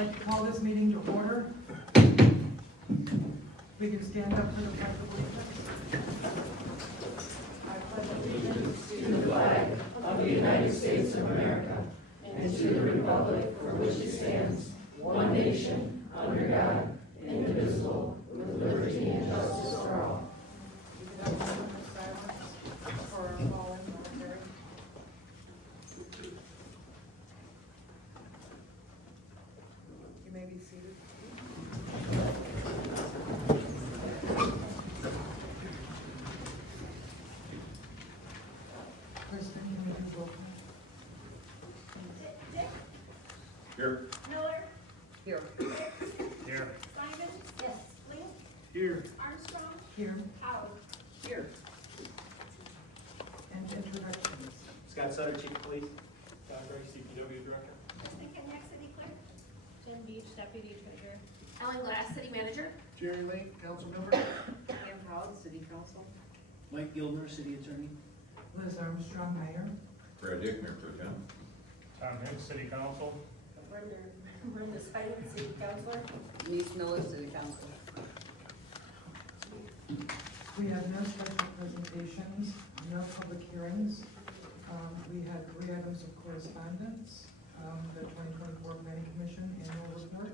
like to call this meeting to order. We can stand up for the pledge of allegiance. I pledge allegiance To the flag of the United States of America and to the republic for which it stands, one nation, under God, indivisible, with liberty and justice for all. You can have a moment of silence for our fallen military. You may be seated. Kristen, can we do roll call? Dick, Here. Miller, Here. Here. Simon. Yes. Link, Here. Armstrong, Here. Howard. Here. And introductions. Scott Sutter, Chief of Police. John Gray, CPW Director. Kristen Kenick, City Clerk. Jen Beach, Deputy Treasurer. Ellen Glass, City Manager. Jerry Lake, council member. Pam Powell, City Council. Mike Gilmer, City Attorney. Liz Armstrong, Mayor. Brad Dick, Mayor Pro Tem. Tom Hicks, City Council. Brenda Spiden, City Councilor. Denise Miller, City Council. We have no special presentations, no public hearings. We had 3 items of correspondence. The 2024 Planning Commission Annual Report,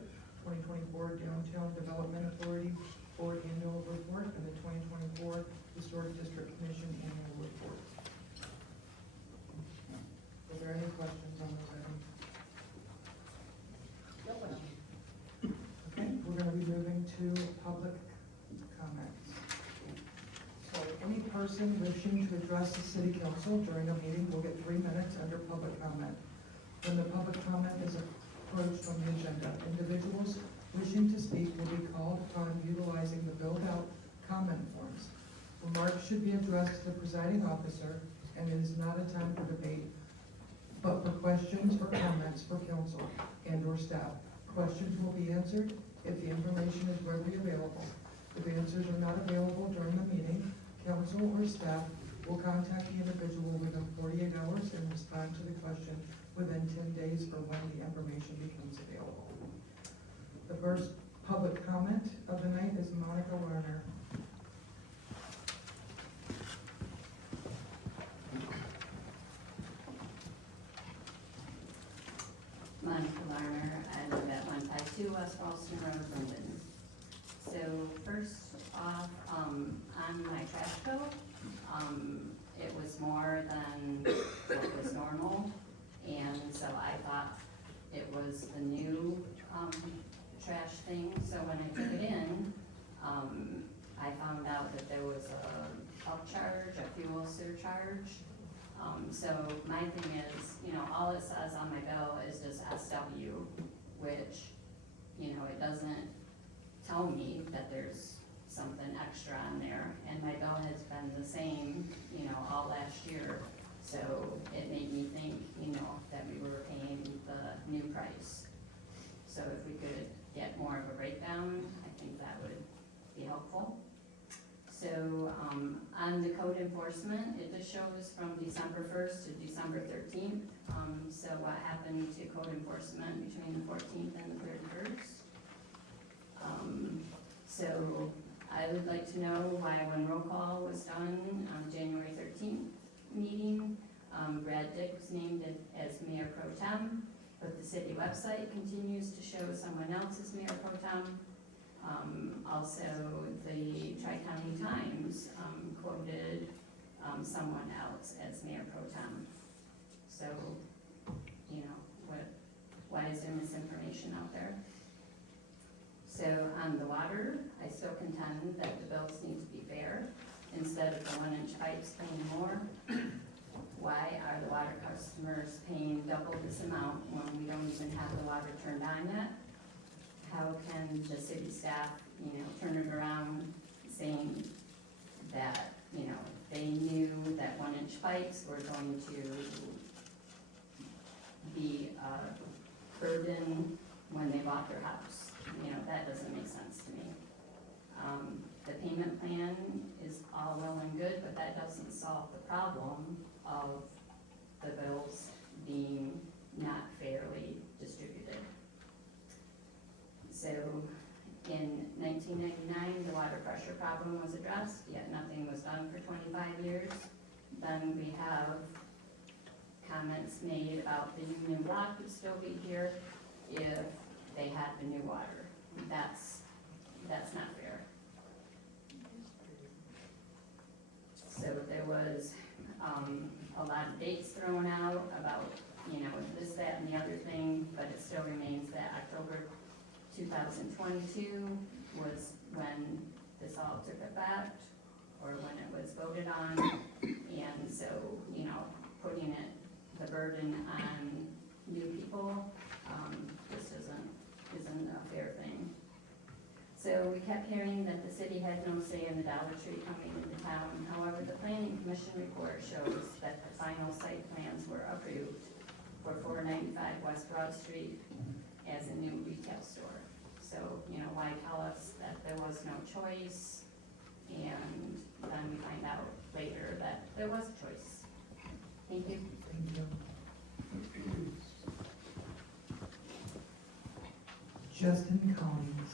2024 Downtown Development Authority Board Annual Report, and the 2024 Historic District Commission Annual Report. Are there any questions on those items? Okay, we're going to be moving to public comments. So any person wishing to address the city council during a meeting will get 3 minutes under public comment. When the public comment is approached on the agenda, individuals wishing to speak will be called upon utilizing the build-out comment forms. Remarks should be addressed to the presiding officer, and it is not a time for debate, but for questions or comments for council and/or staff. Questions will be answered if the information is readily available. If answers are not available during the meeting, council or staff will contact the individual within 48 hours and respond to the question within 10 days or when the information becomes available. The first public comment of the night is Monica Warner. Monica Larner, I live at 152 West Ralston Road, Linden. So first off, on my trash bill, it was more than what was normal, and so I thought it was the new trash thing. So when I took it in, I found out that there was a upcharge, a fuel surcharge. So my thing is, all it says on my bill is just SW, which, it doesn't tell me that there's something extra on there. And my bill has been the same, all last year. So it made me think, that we were paying the new price. So if we could get more of a breakdown, I think that would be helpful. So, on the code enforcement, it just shows from December 1st to December 13th. So what happened to code enforcement between the 14th and the 31st? So I would like to know why when roll call was done on January 13th meeting, Brad Dick was named as Mayor Pro Tem, but the city website continues to show someone else as Mayor Pro Tem. Also, the Tri-County Times quoted someone else as Mayor Pro Tem. So, why is there misinformation out there? So on the water, I still contend that the bills need to be fair. Instead of the 1-inch pipes paying more, why are the water customers paying double this amount when we don't even have the water turned on yet? How can the city staff, turn it around saying that, they knew that 1-inch pipes were going to be a burden when they bought their house? That doesn't make sense to me. The payment plan is all well and good, but that doesn't solve the problem of the bills being not fairly distributed. was addressed, yet nothing was done for 25 years. Then we have comments made about the Union Block would still be here if they had the new water. That's not fair. So there was a lot of dates thrown out about, this, that, and the other thing, but it still remains that October 2022 was when this all took effect, or when it was voted on. And so, putting the burden on new people, just isn't a fair thing. So we kept hearing that the city had no say in the Dollar Tree coming into town. However, the Planning Commission report shows that the final site plans were approved for 495 West Broad Street as a new retail store. So, why tell us that there was no choice, and then we find out later that there was a choice. Thank you. Thank you. Justin Collins.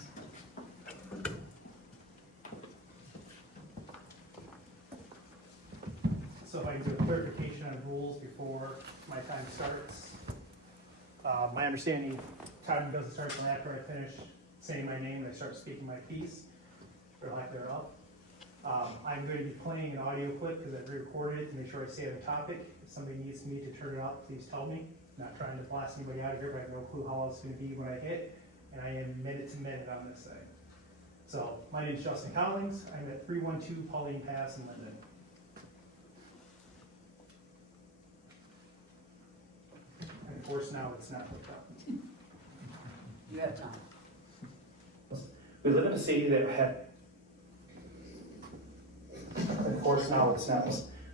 So if I can do a clarification on rules before my time starts. My understanding, time doesn't start until after I finish saying my name and I start speaking my piece, or lack thereof. I'm going to be playing an audio clip because I've recorded it to make sure I stay on the topic. If somebody needs me to turn it up, please tell me. I'm not trying to blast anybody out of here, but I have no clue how it's going to be when I hit, and I am minute to minute on this thing. So, my name is Justin Collins. I'm at 312 Pauline Pass in Linden. And of course, now it's not hooked up. You have time. We live in a city that had. Of course, now it's not.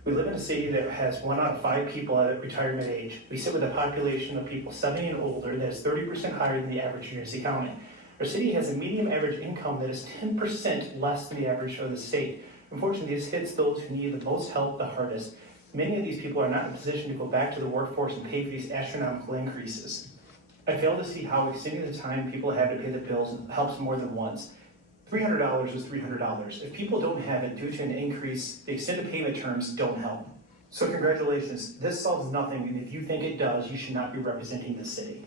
We live in a city that has 1 out of 5 people at retirement age. We sit with a population of people 70 and older that is 30% higher than the average in New Jersey County. Our city has a median average income that is 10% less than the average of the state. Unfortunately, this hits those who need the most help the hardest. Many of these people are not in a position to go back to the workforce and pay for these astronomical increases. I fail to see how extending the time people have to pay the bills helps more than once. $300 is $300. If people don't have it due to an increase, the extended payment terms don't help. So congratulations, this solves nothing, and if you think it does, you should not be representing the city.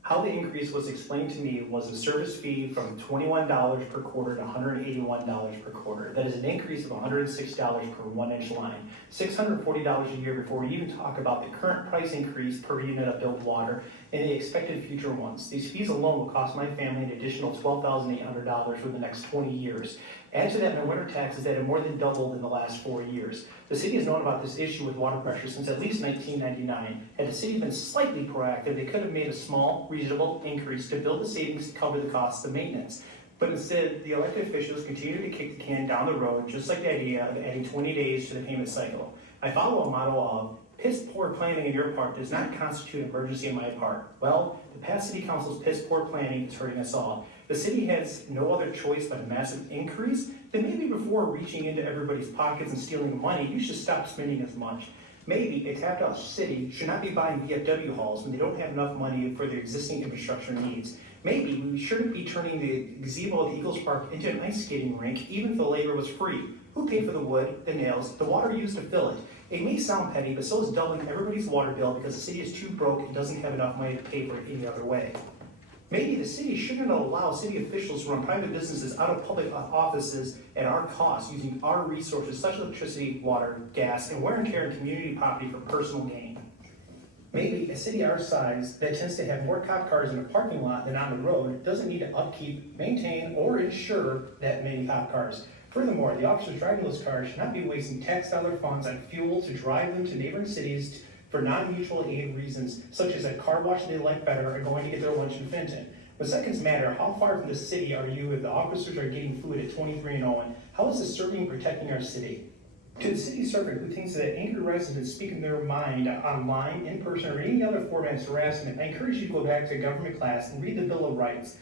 How the increase was explained to me was a service fee from $21 per quarter to $181 per quarter. That is an increase of $106 per 1-inch line, $640 a year before we even talk about the current price increase per unit of billed water and the expected future ones. These fees alone will cost my family an additional $12,800 for the next 20 years. Add to that my winter taxes that have more than doubled in the last 4 years. The city has known about this issue with water pressure since at least 1999. Had the city been slightly proactive, they could have made a small, reasonable increase to build the savings to cover the costs of maintenance. But instead, the elected officials continue to kick the can down the road, just like the idea of adding 20 days to the payment cycle. I follow a motto of, piss poor planning on your part does not constitute an emergency on my part. Well, the past city council's piss poor planning is hurting us all. The city has no other choice but a massive increase. Then maybe before reaching into everybody's pockets and stealing money, you should stop spending as much. Maybe a tapped out city should not be buying VFW halls when they don't have enough money for their existing infrastructure needs. Maybe we shouldn't be turning the gazebo of the Eagles Park into an ice skating rink even if the labor was free. Who paid for the wood, the nails, the water used to fill it? It may sound petty, but so is doubling everybody's water bill because the city is too broke and doesn't have enough money to pay for it any other way. Maybe the city shouldn't allow city officials to run private businesses out of public offices at our cost using our resources such as electricity, water, gas, and wear and tear in community property for personal gain. Maybe a city our size that tends to have more cop cars in a parking lot than on the road doesn't need to upkeep, maintain, or insure that many cop cars. Furthermore, the officers driving those cars should not be wasting tax dollar funds on fuel to drive them to neighboring cities for non-mutual aid reasons, such as a car wash they like better or going to get their lunch in Fenton. When seconds matter, how far from the city are you if the officers are getting food at 23 and Owen? How is this serving and protecting our city? To the city servant who thinks that angry residents speaking their mind online, in person, or any other format is harassment, I encourage you to go back to government class and read the Bill of Rights.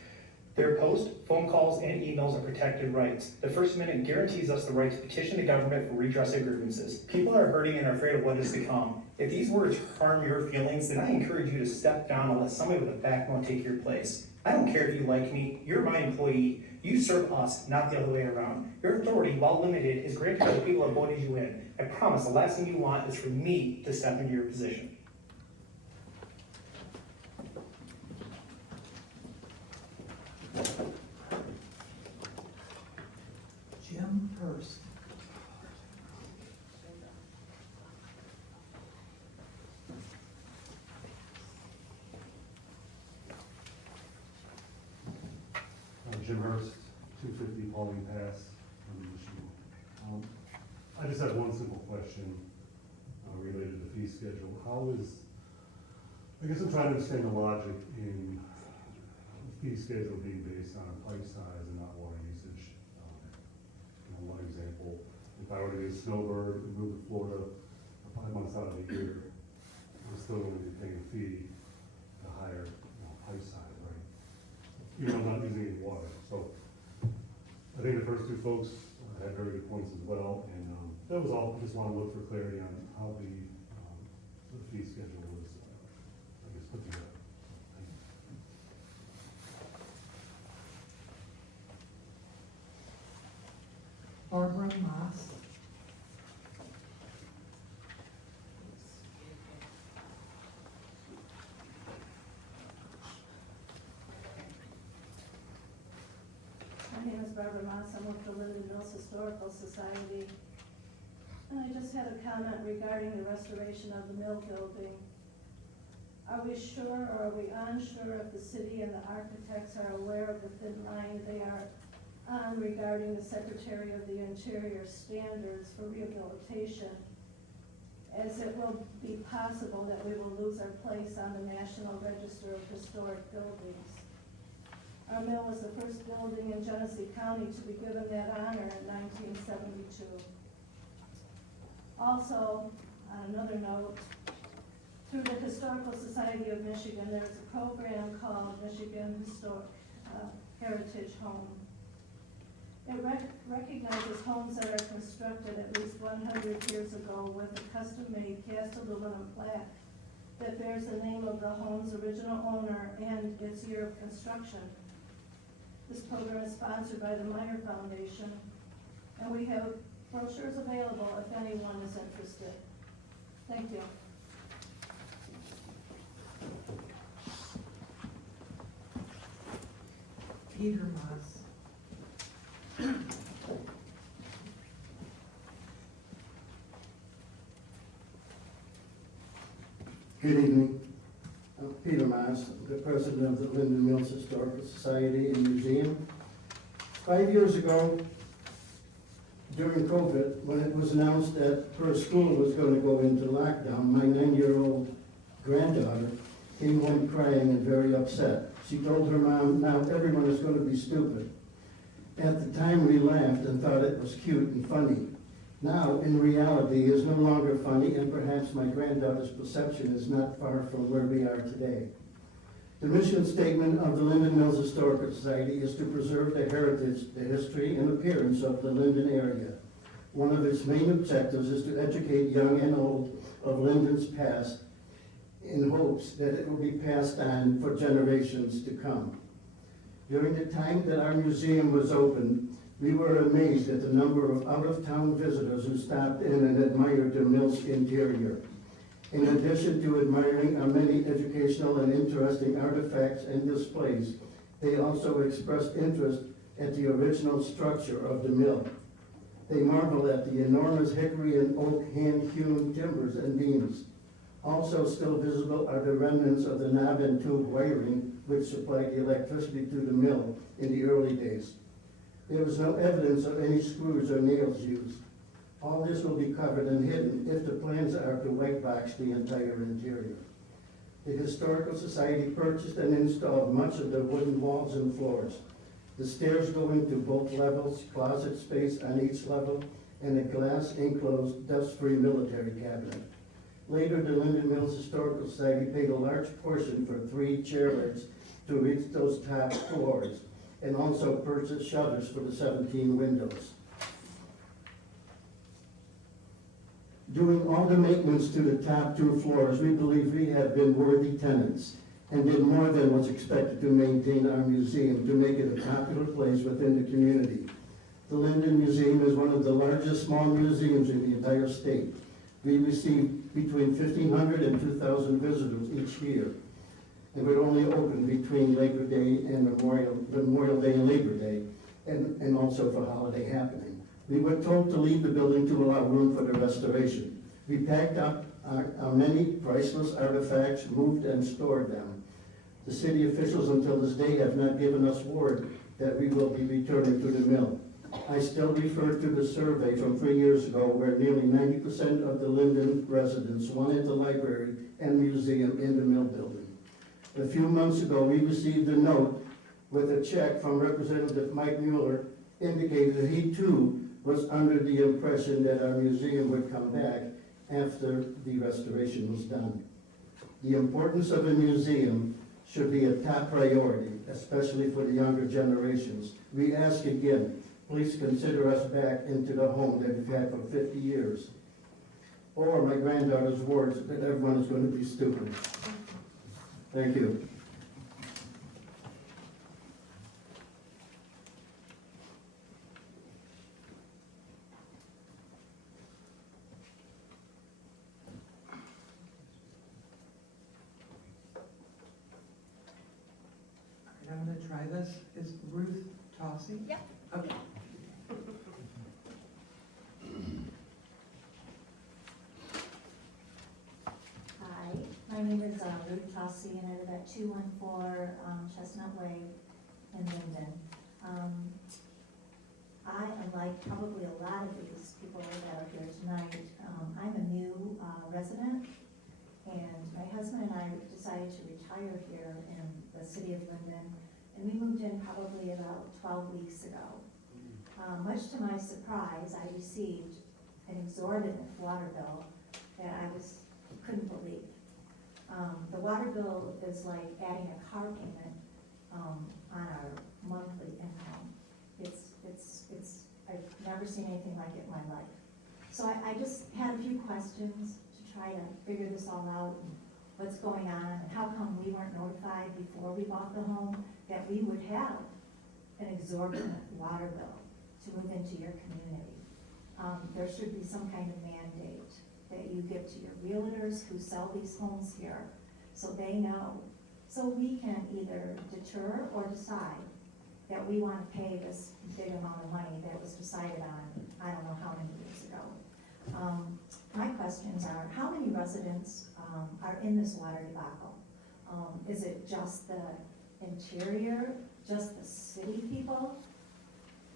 Their post, phone calls, and emails are protected rights. The First Amendment guarantees us the right to petition the government for redress of grievances. People are hurting and are afraid of what is to come. If these words harm your feelings, then I encourage you to step down and let somebody with a backbone take your place. I don't care if you like me, you're my employee. You serve us, not the other way around. Your authority, while limited, is granted by the people that voted you in. I promise the last thing you want is for me to step into your position. Jim Hurst. Jim Hurst, 250 Pauling Pass, Michigan. I just have one simple question related to the fee schedule. I guess I'm trying to understand the logic in the fee schedule being based on pipe size and not water usage. One example, if I were to be a snowbird and move to Florida 5 months out of the year, I'm still going to be paying a fee at a higher pipe size, right? Even though I'm not using any water. So I think the first two folks had very good points as well, and that was all. I just want to look for clarity on how the fee schedule was, I guess, put together. Barbara Moss. My name is Barbara Moss. I'm with the Linden Historical Society. And I just had a comment regarding the restoration of the mill building. Are we sure or are we unsure if the city and the architects are aware of the thin line they are on regarding the Secretary of the Interior standards for rehabilitation, as it will be possible that we will lose our place on the National Register of Historic Buildings. Our mill was the first building in Genesee County to be given that honor in 1972. Also, on another note, through the Historical Society of Michigan, there's a program called Michigan Heritage Home. It recognizes homes that are constructed at least 100 years ago with a custom-made cast aluminum plaque that bears the name of the home's original owner and its year of construction. This program is sponsored by the Meyer Foundation, and we have brochures available if anyone is interested. Thank you. Peter Moss. Good evening. I'm Peter Moss, the president of the Linden Mills Historical Society and Museum. 5 years ago, during COVID, when it was announced that her school was going to go into lockdown, my 9-year-old granddaughter came home crying and very upset. She told her mom, now everyone is going to be stupid. At the time we laughed and thought it was cute and funny. Now, in reality, it is no longer funny, and perhaps my granddaughter's perception is not far from where we are today. The mission statement of the Linden Mills Historical Society is to preserve the heritage, the history, and appearance of the Linden area. One of its main objectives is to educate young and old of Linden's past in hopes that it will be passed on for generations to come. During the time that our museum was open, we were amazed at the number of out-of-town visitors who stopped in and admired the mill's interior. In addition to admiring our many educational and interesting artifacts and displays, they also expressed interest at the original structure of the mill. They marveled at the enormous hickory and oak hand-hewn timbers and beams. Also still visible are the remnants of the knob and tube wiring which supplied the electricity to the mill in the early days. There was no evidence of any screws or nails used. All this will be covered and hidden if the plans are to white box the entire interior. The Historical Society purchased and installed much of the wooden walls and floors. The stairs go into both levels, closet space on each level, and a glass enclosed dust-free military cabinet. Later, the Linden Mills Historical Society paid a large portion for 3 chair lifts to reach those top floors, and also purchased shutters for the 17 windows. Doing all the maintenance to the top 2 floors, we believe we have been worthy tenants and did more than was expected to maintain our museum to make it a popular place within the community. The Linden Museum is one of the largest small museums in the entire state. We receive between 1,500 and 2,000 visitors each year. And we're only open between Labor Day and Memorial Day and Labor Day, and also for holiday happening. We were told to leave the building to allow room for the restoration. We packed up our many priceless artifacts, moved and stored them. The city officials until this day have not given us word that we will be returning to the mill. I still refer to the survey from 3 years ago where nearly 90% of the Linden residents wanted the library and museum in the mill building. A few months ago, we received a note with a check from Representative Mike Mueller indicating that he too was under the impression that our museum would come back after the restoration was done. The importance of a museum should be a top priority, especially for the younger generations. We ask again, please consider us back into the home that we've had for 50 years. Or my granddaughter's words that everyone is going to be stupid. Thank you. I'm gonna try this. Is Ruth Tossie? Yep. Okay. Hi, my name is Ruth Tossie, and I live at 214 Chestnut Way in Linden. I am like probably a lot of these people that are here tonight. I'm a new resident, and my husband and I decided to retire here in the city of Linden, and we moved in probably about 12 weeks ago. Much to my surprise, I received an exorbitant water bill that I couldn't believe. The water bill is like adding a car payment on our monthly income. I've never seen anything like it in my life. So I just had a few questions to try to figure this all out, and what's going on, and how come we weren't notified before we bought the home that we would have an exorbitant water bill to move into your community. There should be some kind of mandate that you give to your realtors who sell these homes here, so they know. So we can either deter or decide that we want to pay this big amount of money that was decided on, I don't know how many years ago. My questions are, how many residents are in this water debacle? Is it just the interior, just the city people?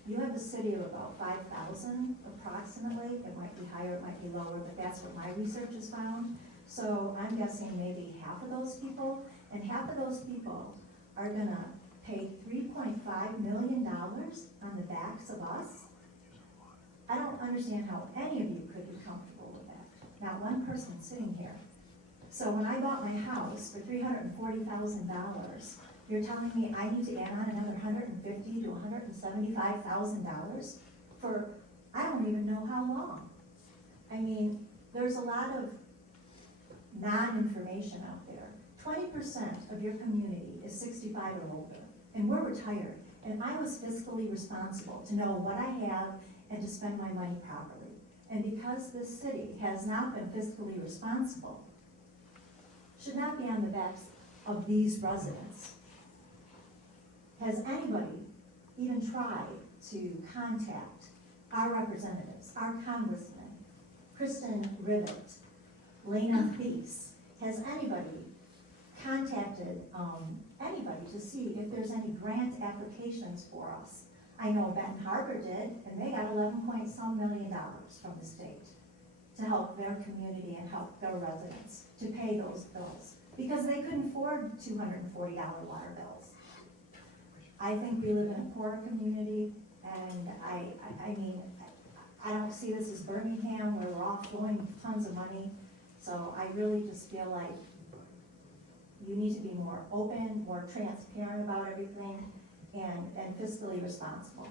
You have a city of about 5,000 approximately. It might be higher, it might be lower, but that's what my research has found. So I'm guessing maybe half of those people, and half of those people are gonna pay $3.5 million on the backs of us. I don't understand how any of you could be comfortable with that. Not one person sitting here. So when I bought my house for $340,000, you're telling me I need to add on another $150,000 to $175,000 for I don't even know how long. I mean, there's a lot of non-information out there. 20% of your community is 65 or older, and we're retired. And I was fiscally responsible to know what I have and to spend my money properly. And because this city has not been fiscally responsible, should not be on the backs of these residents. Has anybody even tried to contact our representatives, our congressman, Kristen Rivet, Lena Thies? Has anybody contacted anybody to see if there's any grant applications for us? I know Benton Harbor did, and they got $11.some million from the state to help their community and help their residents to pay those bills because they couldn't afford $240 water bills. I think we live in a poor community, and I mean, I don't see this as Birmingham where we're all throwing tons of money. So I really just feel like you need to be more open, more transparent about everything, and fiscally responsible.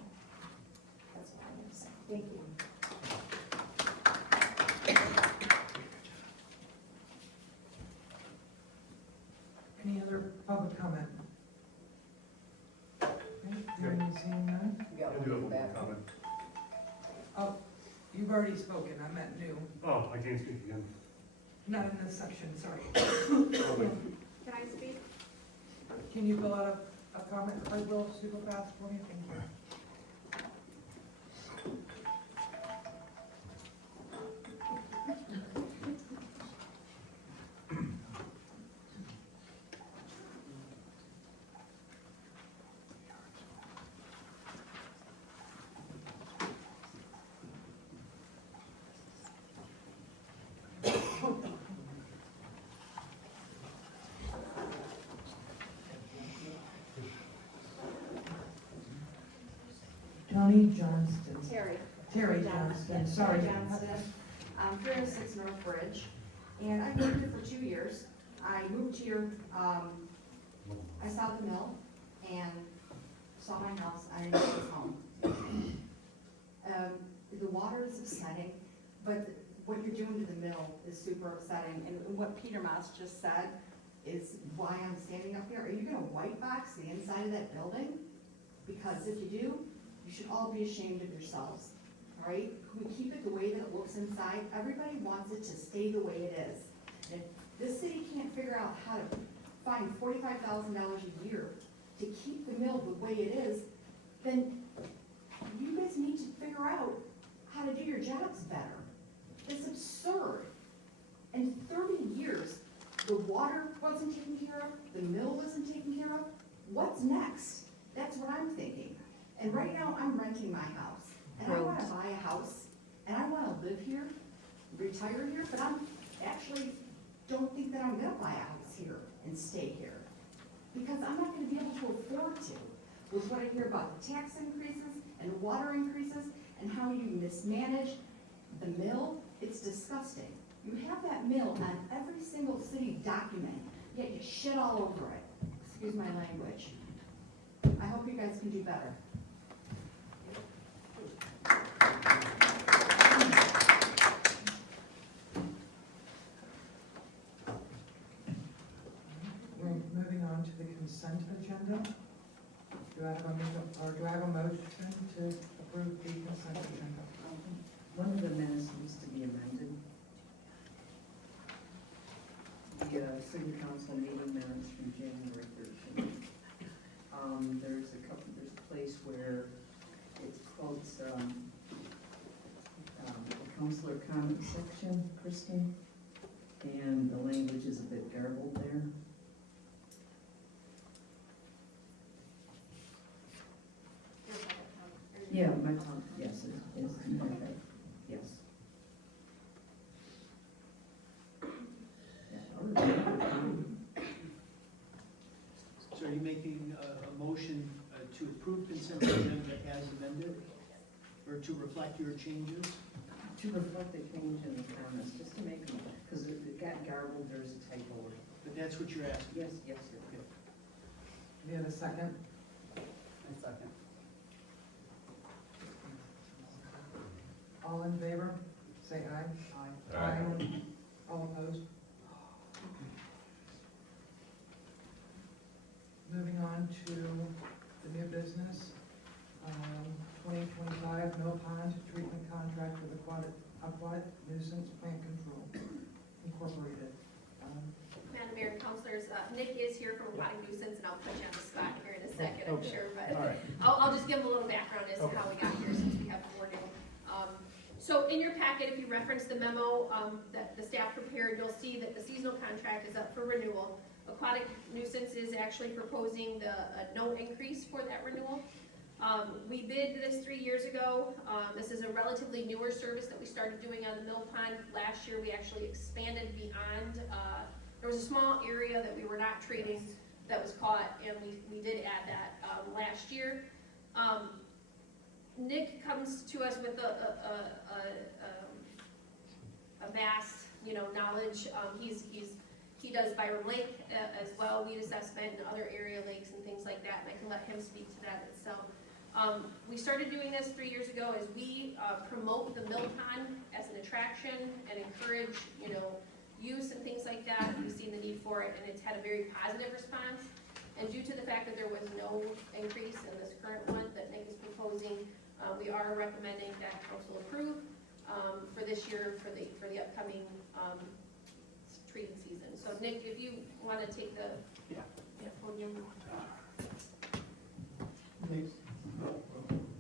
That's what I have to say. Thank you. public comment? Okay, hearing and seeing none. You got I do have one one back. comment. Oh, you've already spoken, I meant new, Oh, I can't speak again. not in this section, sorry. Can I speak? Can you fill out a comment, I will, super fast for me, thank you. Tony Johnston. Terry Johnston, sorry. Johnston, 306 North Bridge, and I've lived here for 2 years. I moved here, I saw the mill and saw my house, I didn't know it was home. The water is upsetting, but what you're doing to the mill is super upsetting, and what Peter Moss just said is why I'm standing up here. Are you gonna white box the inside of that building? Because if you do, you should all be ashamed of yourselves, all right? We keep it the way that it looks inside. Everybody wants it to stay the way it is. And if this city can't figure out how to find $45,000 a year to keep the mill the way it is, then you guys need to figure out how to do your jobs better. It's absurd. In 30 years, the water wasn't taken care of, the mill wasn't taken care of. What's next? That's what I'm thinking. And right now, I'm renting my house, and I wanna buy a house, and I wanna live here, retire here, but I'm actually don't think that I'm gonna buy a house here and stay here. Because I'm not gonna be able to afford to, with what I hear about the tax increases and the water increases, and how you mismanage the mill. It's disgusting. You have that mill on every single city document, yet you shit all over it. Excuse my language. I hope you guys can do better. We're moving on to the consent agenda. Do I have a motion to approve the consent agenda? One of the minutes needs to be amended. The city council meeting minutes from January 13th. There's a place where it's called, the counselor comment section, Kristen, and the language is a bit garbled there. Yeah, my, yes, it is, okay, yes. So are you making a motion to approve consent agenda as amended, or to reflect your changes? To reflect the change in the comments, just to make them, because it got garbled, there's a typo. But that's what you're asking? Yes, yes, yes. Do you have a second? A second. All in favor? Say aye. Aye. All opposed? Moving on to the new business, 2025 Mill Pond Treatment Contract with Aquatic Nuisance Plant Control Incorporated. Madam Mayor and Councilors, Nick is here from Aquatic Nuisance, and I'll put you on the spot here in a second, I'm sure, but All right. I'll just give him a little background as to how we got here, since we have four new. So in your packet, if you reference the memo that the staff prepared, you'll see that the seasonal contract is up for renewal. Aquatic Nuisance is actually proposing a no increase for that renewal. We bid this 3 years ago. This is a relatively newer service that we started doing on the mill pond. Last year, we actually expanded beyond. There was a small area that we were not treating that was caught, and we did add that last year. Nick comes to us with a vast, knowledge. He does Byron Lake as well, weed assessment, and other area lakes and things like that, and I can let him speak to that itself. We started doing this 3 years ago as we promote the mill pond as an attraction and encourage, use and things like that. We've seen the need for it, and it's had a very positive response. And due to the fact that there was no increase in this current one that Nick is proposing, we are recommending that council approve for this year for the upcoming treating season. So Nick, if you want to take the podium.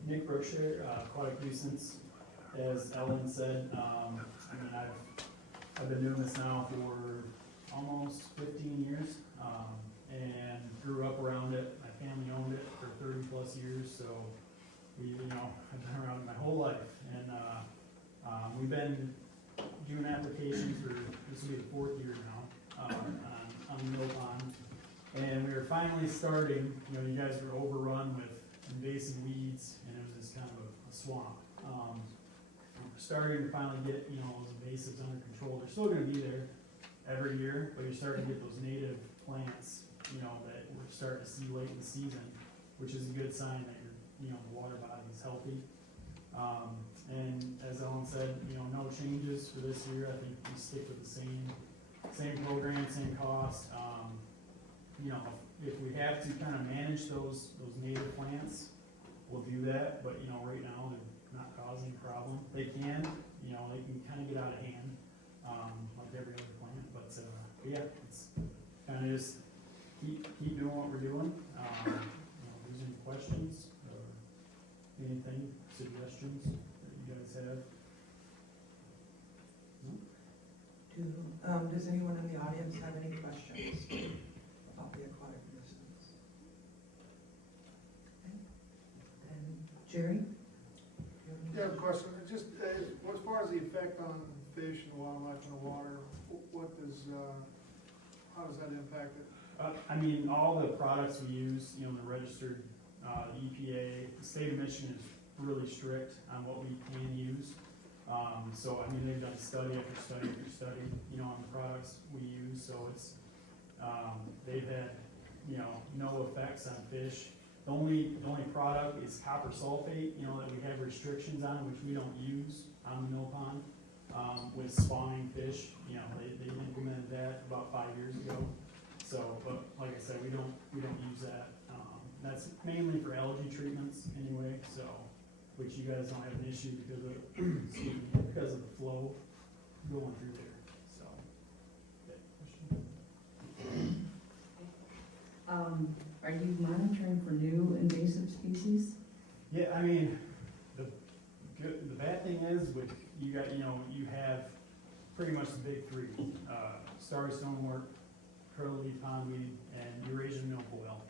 Nick Brookshire, Aquatic Nuisance, as Ellen said, I've been doing this now for almost 15 years, and grew up around it. My family owned it for 30 plus years, so I've been around it my whole life, and we've been doing applications for, this will be the 4th year now, on the mill pond, and we were finally starting, you guys were overrun with invasive weeds, and it was just kind of a swamp. We're starting to finally get, those invasives under control. They're still gonna be there every year, but you're starting to get those native plants, that we're starting to see late in the season, which is a good sign that the water body is healthy. And as Ellen said, no changes for this year. I think we stick with the same program, same cost. If we have to kind of manage those native plants, we'll do that, but right now they're not causing a problem. They can, they can kind of get out of hand, like every other plant, but yeah, it's kind of just keep doing what we're doing. If there's any questions or anything, suggestions that you guys have? Does anyone in the audience have any questions about the aquatic nuisance? Okay. And Jerry? Yeah, a question, just as far as the effect on fish and wildlife in the water, how does that impact it? All the products we use, the registered, the EPA, the state of Michigan is really strict on what we can use. They've done study after study after study, on the products we use, so it's, they've had, no effects on fish. The only product is copper sulfate, that we have restrictions on, which we don't use on the mill pond, with spawning fish. They implemented that about 5 years ago. So, but like I said, we don't use that. That's mainly for algae treatments anyway, so, which you guys don't have an issue because of, because of the flow going through there, so. Question? Are you monitoring for new invasive species? Yeah, the bad thing is with, you have pretty much the big three, starry stonewort, curly pondweed, and Eurasian milfoil.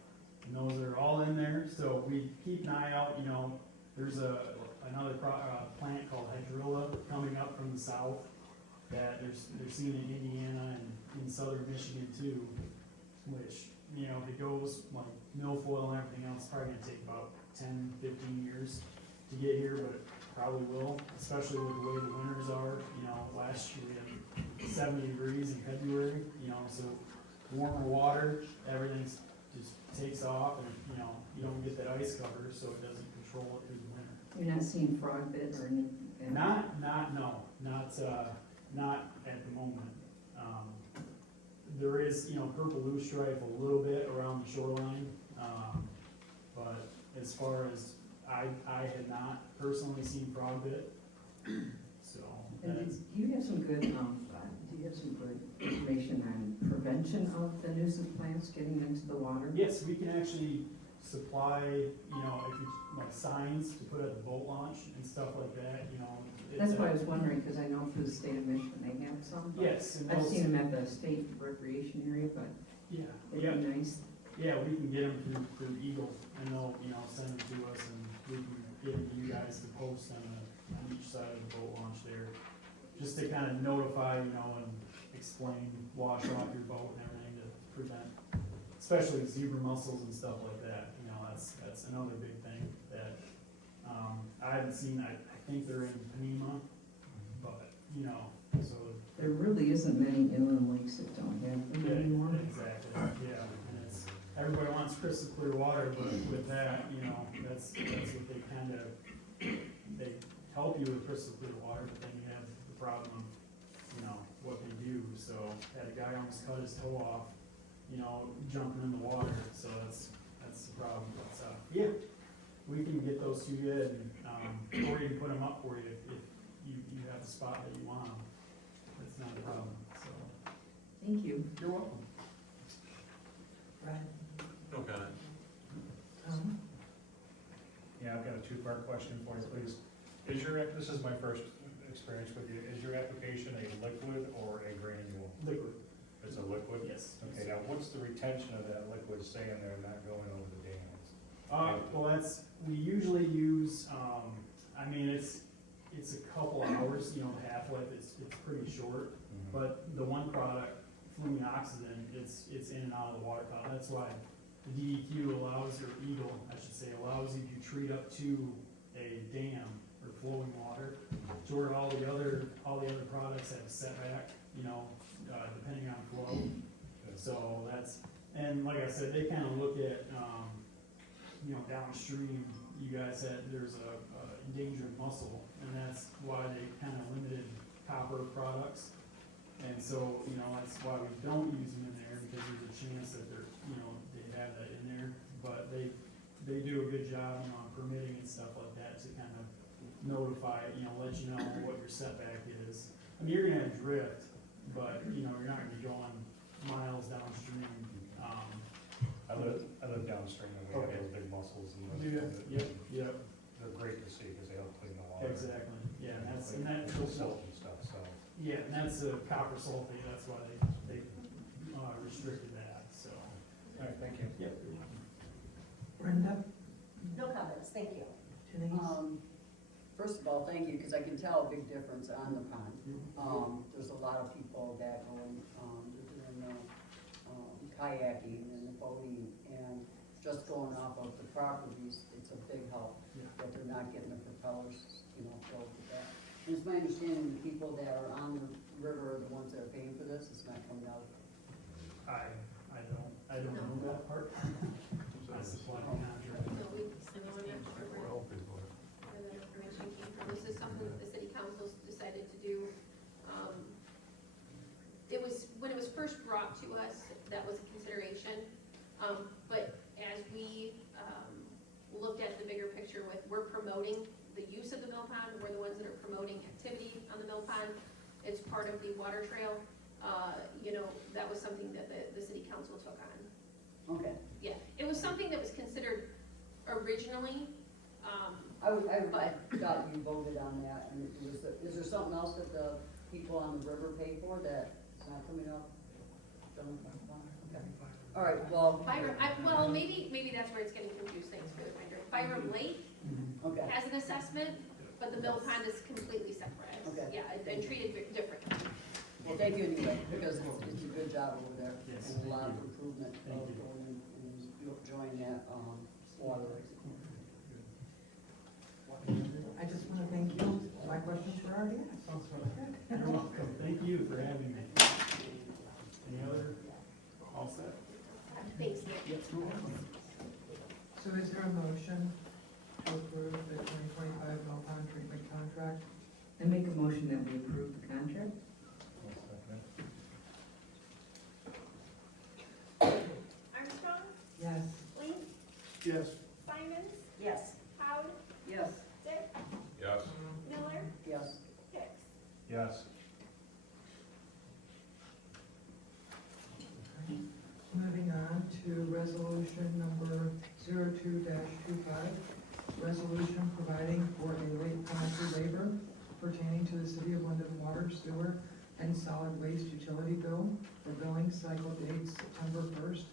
And those are all in there, so we keep an eye out, there's another plant called hydrilla coming up from the south that they're seeing in Indiana and in southern Michigan too, which, if it goes like milfoil and everything else, probably gonna take about 10, 15 years to get here, but it probably will, especially with the way the winters are. Last year we had 70 degrees in February, so warmer water, everything just takes off, and you don't get that ice cover, so it doesn't control it through the winter. You're not seeing frog bit or anything? Not at the moment. There is, purple loosestrife a little bit around the shoreline, but as far as, I had not personally seen frog bit, so. And do you have some good information on prevention of the nuisance plants getting into the water? Yes, we can actually supply, if you, like signs to put at the boat launch and stuff like that, That's why I was wondering, because I know through the state of Michigan they have some. Yes. And I've seen them at the state recreation area, but yeah, it'd be nice. Yeah, we can get them through Eagle, and they'll, send them to us, and we can get them to you guys to post on each side of the boat launch there, just to kind of notify, and explain, wash off your boat and everything to prevent, especially zebra mussels and stuff like that. That's another big thing that I haven't seen. I think they're in Panema, but so There really isn't many inland lakes that don't have them anymore. Exactly. Yeah, and it's everybody wants crystal clear water, but with that, that's what they kind of they help you with crystal clear water, but then you have the problem of what they do, so had a guy almost cut his toe off, you know, jumping in the water, so that's the problem, but, yeah, we can get those to you, and, or you can put them up for you if you have the spot that you want them, that's not a problem, so. Thank you. You're welcome. Brad? No comment. Tom? Yeah, I've got a two-part question for you, please. This is my first experience with you, is your application a liquid or a granule? Liquid. It's a liquid? Yes. Okay, now what's the retention of that liquid staying there, not going over the dams? Well, we usually use, I mean, it's a couple hours, you know, the half-life, it's pretty short, but the one product, flume oxidant, it's in and out of the water column. That's why the DEQ allows, or Eagle, I should say, allows you to treat up to a dam or flowing water, to where all the other products have setback, you know, depending on flow. So that's, and like I said, they kind of look at, you know, downstream, you guys there's a endangered mussel, and that's why they kind of limited copper products. And so, you know, that's why we don't use them in there, because there's a chance that they're, you know, they have that in there. But they do a good job, you know, on permitting and stuff like that to kind of notify, you know, let you know what your setback is. I mean, you're gonna have drift, but, you know, you're not gonna be going miles downstream. I live downstream, and we have those big mussels and those. Yep. They're great to see, because they help clean the water. Exactly, yeah, and that's Silt and stuff, so. yeah, and that's a copper sulfate, that's why they restricted that, so. All right, thank you. Yep. Brenda? No comments, thank you. Denise? First of all, thank you, because I can tell a big difference on the pond. There's a lot of people that go, they're doing kayaking and boating, and just going off of the properties, it's a big help that they're not getting the propellers, you know, filled with that. And it's my understanding the people that are on the river are the ones that are paying for this, it's not coming out. I don't know that part. I supply the contract. No, we, I'm not sure where that information came from. This is something that the city council decided to do. It was, when it was first brought to us, that was a consideration. But as we, looked at the bigger picture with, we're promoting the use of the mill pond, we're the ones that are promoting activity on the mill pond. It's part of the water trail. You know, that was something that the city council took on. Okay. Yeah, it was something that was considered originally, I thought you voted on that, and is there something else that the people on the river pay for that is not coming up? Okay. All right, well. well, maybe that's where it's getting confused, thanks for the reminder. Byram Lake Okay. has an assessment, but the mill pond is completely separate. Okay. Yeah, and treated differently. Well, thank you anyway, because it's a good job over there. Yes, And a lot thank of improvement Thank of you. going and enjoying that, water. I just want to thank you. My questions were already asked. You're welcome, thank you for having me. Any other, all set? Thanks, Nick. Yes, you're welcome. So is there a motion to approve the 2025 mill pond treatment contract? I make a motion that we approve the contract. Armstrong, Yes. Link, Yes. Simons, Yes. Howard, Yes. Dick, Yes. Miller, Yes. Hicks. Yes. Moving on to resolution number 02-25, resolution providing for a late penalty waiver pertaining to the city of Linden water, sewer, and solid waste utility bill for billing cycle dates September 1st,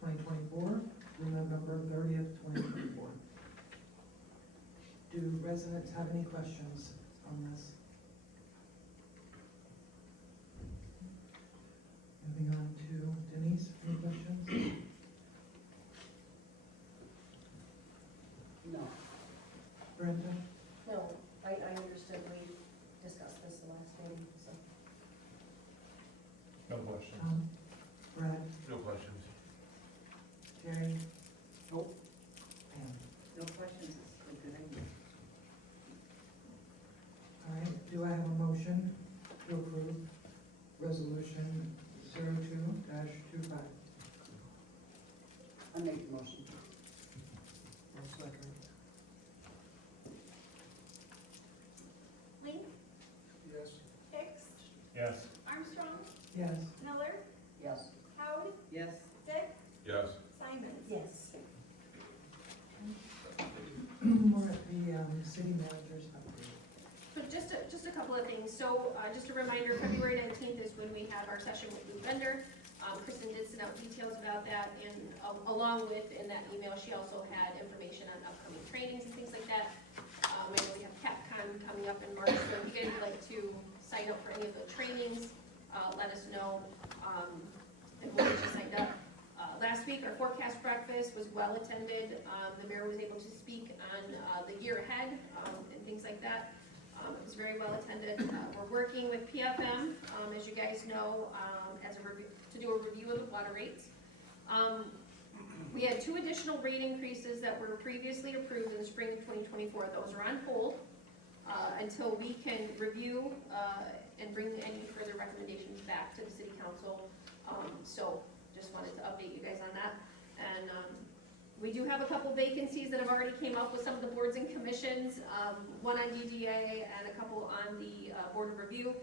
2024 through November 30th, 2024. Do residents have any questions on this? Moving on to Denise, any questions? No. Brenda? No, I understood we discussed this the last meeting, so. No questions. Tom? Brad? No questions. Jerry? Nope. Pam? No questions, it's a good idea. All right, do I have a motion to approve make the motion. One second. Link, Yes. Hicks, Yes. Armstrong, Yes. Miller, Yes. Howard, Yes. Dick, Yes. Simon. Yes. We're at the city manager's update. So just a couple of things. So just a reminder, February 19th is when we have our session with Blue Vendor. Kristen did send out details about that, and along with, in that email, she also had information on upcoming trainings and things like that. I know we have CapCon coming up in March, so if you guys would like to sign up for any of the trainings, let us know, and we'll get you signed up. Last week, our forecast breakfast was well attended. The mayor was able to speak on the year ahead and things like that. It was very well attended. We're working with PFM, as you guys know, to do a review of the water rates. We had 2 additional rate increases that were previously approved in the spring of 2024. Those are on hold until we can review and bring any further recommendations back to the city council. So just wanted to update you guys on that. And we do have a couple vacancies that have already came up with some of the boards and commissions, one on DGA and a couple on the Board of Review.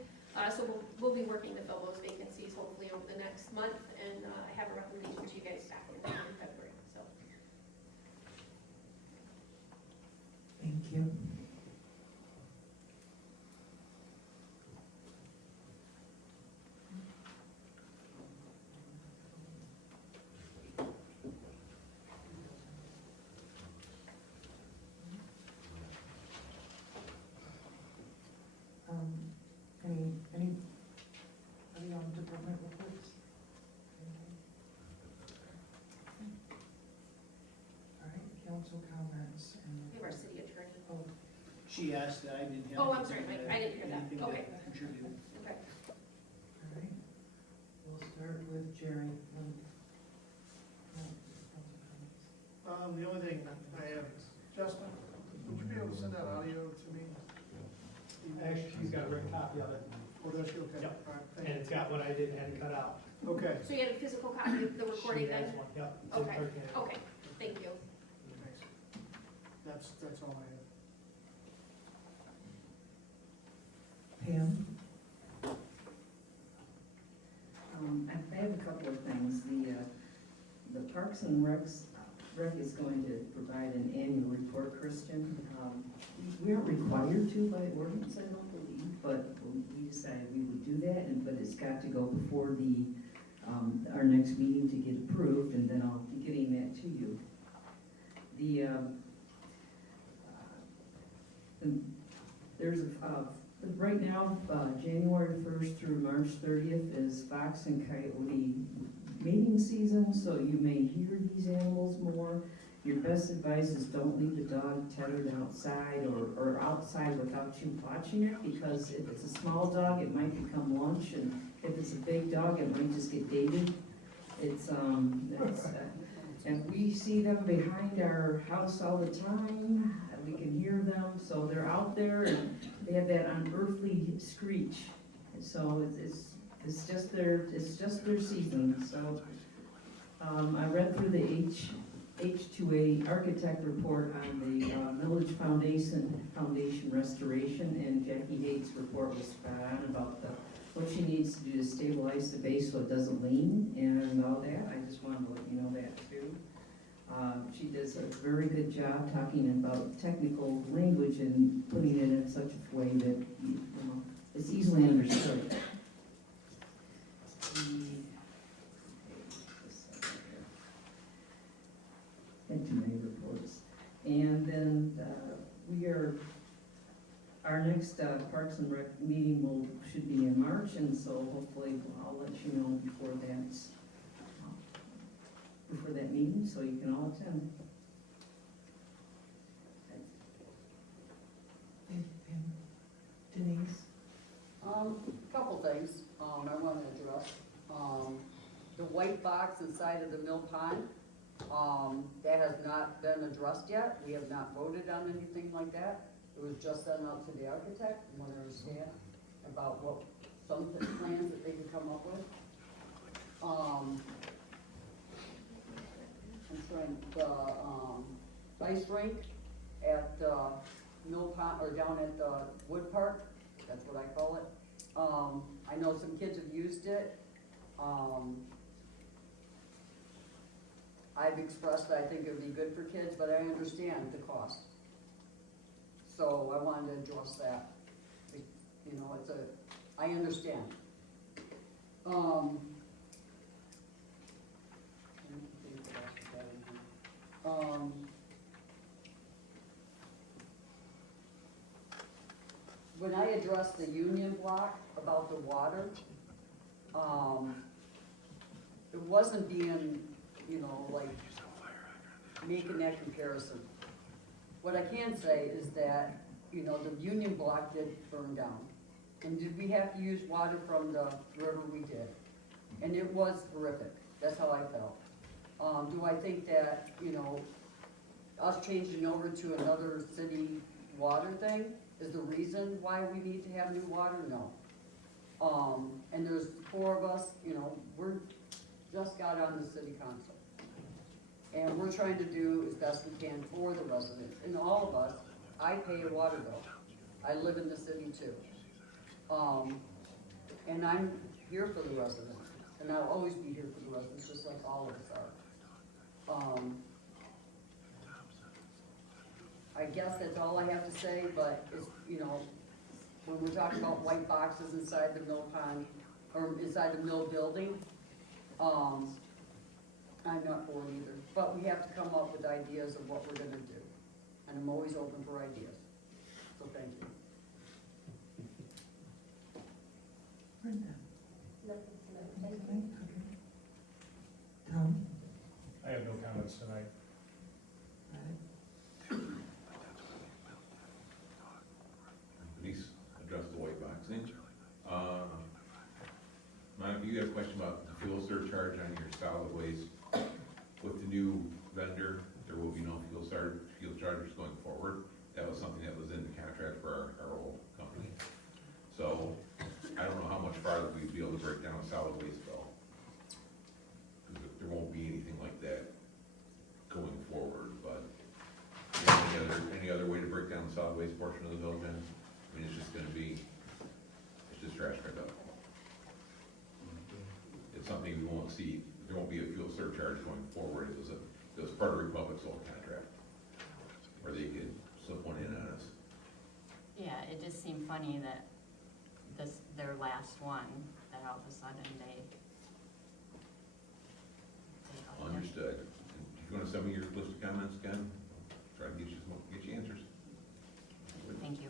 So we'll be working to fill those vacancies hopefully over the next month, and I have a recommendation to you guys back in February, so. Thank you. Any on department reports? All right, council comments We have our city attorney. Oh, She asked that I didn't have. Oh, I'm sorry, anything Mike, I didn't hear that. anything Okay. contribute. Okay. all right. We'll start with Jerry. No, council comments. The only thing I have, Justin, would you be able to send that audio to me? Actually, he's got a written copy of it, Or does she, okay? Yep. All right, and thank it's got what I did, had to cut out. you. Okay, So you had a physical copy of the recording She has then? one, yep. it's in Okay, her hand. okay, thank you. thanks. That's all I have. Pam? I have a couple of things. The Parks and Rec is going to provide an annual report, Christian. We aren't required to by ordinance, I don't believe, but we decided we would do that, but it's got to go before our next meeting to get approved, and then I'll be getting that to you. Right now, January 1st through March 30th is fox and coyote mating season, so you may hear these animals more. Your best advice is don't leave the dog tethered outside or outside without you watching it, because if it's a small dog, it might become lunch, and if it's a big dog, it might just get dated. And we see them behind our house all the time. We can hear them, so they're out there, and they have that unearthly screech. So it's just their season. So I read through the H2A architect report on the Village Foundation restoration, and Jackie Haig's report was spot on about what she needs to do to stabilize the base so it doesn't lean and all that. I just wanted to let you know that too. She does a very good job talking about technical language and putting it in such a way that it's easily understood. And too many reports. And then our next Parks and Rec meeting should be in March, and so hopefully I'll let you know before that meeting, so you can all attend. Thank you, Pam. Denise? Couple things, I want to address. The white box inside of the mill pond, that has not been addressed yet. We have not voted on anything like that. It was just sent out to the architect and one of his staff about what, some plans that they could come up with. ice rink at, Mill Pond, or down at the Wood Park, that's what I call it. I know some kids have used it. I've expressed that I think it would be good for kids, but I understand the cost. So I wanted to address that. You know, I understand. Let me think what else we got in here. When I addressed the Union Block about the water, it wasn't being, you know, like, making that comparison. What I can say is that, you know, the Union Block did burn down. And did we have to use water from the river? We did. And it was horrific. That's how I felt. Do I think that, you know, us changing over to another city water thing is the reason why we need to have new water? No. And there's 4 of us, you know, we're just got on the city council. And we're trying to do as best we can for the residents. And all of us, I pay a water bill. I live in the city too. And I'm here for the residents. And I'll always be here for the residents, just like all of us are. I guess that's all I have to say, but it's, you know, when we're talking about white boxes inside the mill pond, or inside the mill building, I'm not for it either. But we have to come up with ideas of what we're gonna do. And I'm always open for ideas. So thank you. Brenda? Nothing. Okay. Tom? I have no comments tonight. Please address the white box thing. Monica, you had a question about the fuel surcharge on your solid waste. With the new vendor, there will be no fuel charges going forward. That was something that was in the contract for our old company. So, I don't know how much farther we'd be able to break down a solid waste bill. Because there won't be anything like that going forward, but any other way to break down the solid waste portion of the bill, Jen? I mean, it's just gonna be, it's just trash pickup. It's something we won't see, there won't be a fuel surcharge going forward. It was part of Republic's old contract, where they could slip one in on us. Yeah, it just seemed funny that their last one, that all of a sudden they Understood. If you wanna send me your list of comments, Ken, try to get you answers. Thank you.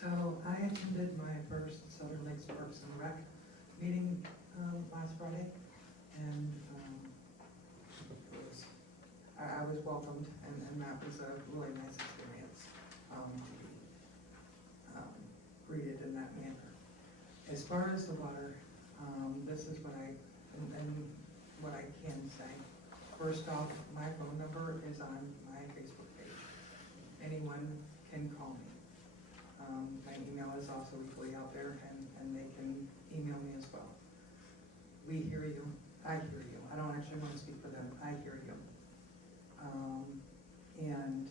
So I attended my first Southern Lakes Parks and Rec meeting last Friday, and I was welcomed, and that was a really nice experience to be greeted in that manner. As far as the water, this is what what I can say. First off, my phone number is on my Facebook page. Anyone can call me. My email is also equally out there, and they can email me as well. We hear you. I hear you. I don't actually want to speak for them. I hear you. And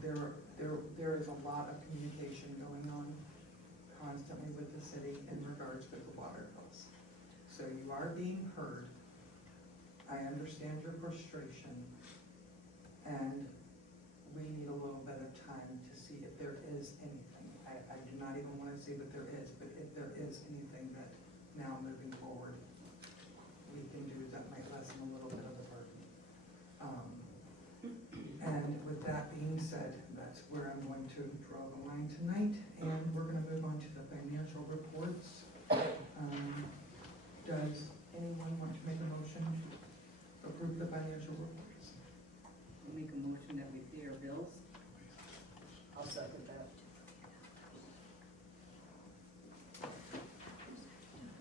there is a lot of communication going on constantly with the city in regards to the water bills. So you are being heard. I understand your frustration, and we need a little bit of time to see if there is anything. I do not even want to say that there is, but if there is anything that now moving forward, we can do that might lessen a little bit of the burden. And with that being said, that's where I'm going to draw the line tonight, and we're going to move on to the financial reports. Does anyone want to make a motion to approve the financial reports? I'll make a motion that we pay our bills. I'll second that.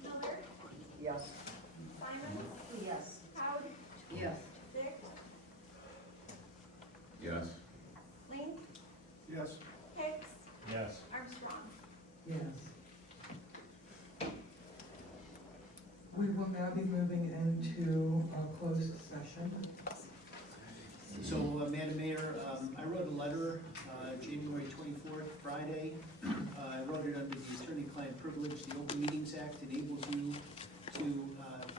Miller, Yes. Simon, Yes. Howard, Yes. Dick, Yes. Link, Yes. Hicks, Yes. Armstrong. Yes. We will now be moving into a closed session. So, Madam Mayor, I wrote a letter, January 24th, Friday. I wrote it under the attorney-client privilege. The Open Meetings Act enables you to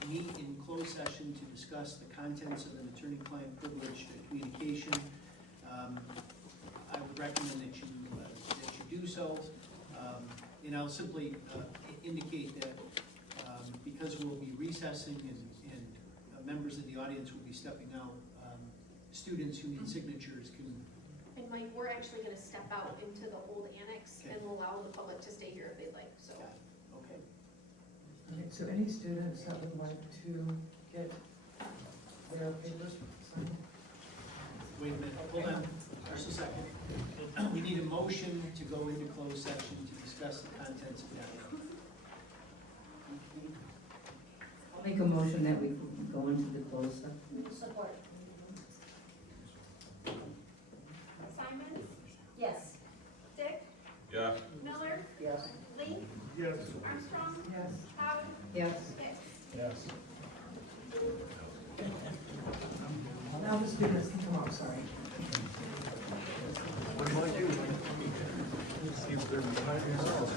meet in closed session to discuss the contents of an attorney-client privileged communication. I would recommend that you do so. And I'll simply indicate that because we'll be recessing and members of the audience will be stepping out, students who need signatures can. And Mike, we're actually gonna step out into the old annex and allow the public to stay here if they'd like, so. Okay. Okay, so any students that would like to get their papers signed? Wait a minute, hold on, just a second. We need a motion to go into closed session to discuss the contents of that. I'll make a motion that we go into the closed session. Support. Simon? Yes. Dick? Yes. Miller? Yes. Lee? Yes. Armstrong? Yes. Howard? Yes. Hicks? Yes. Now the students can come up, sorry. What do you want to do? See if they're behind yourself.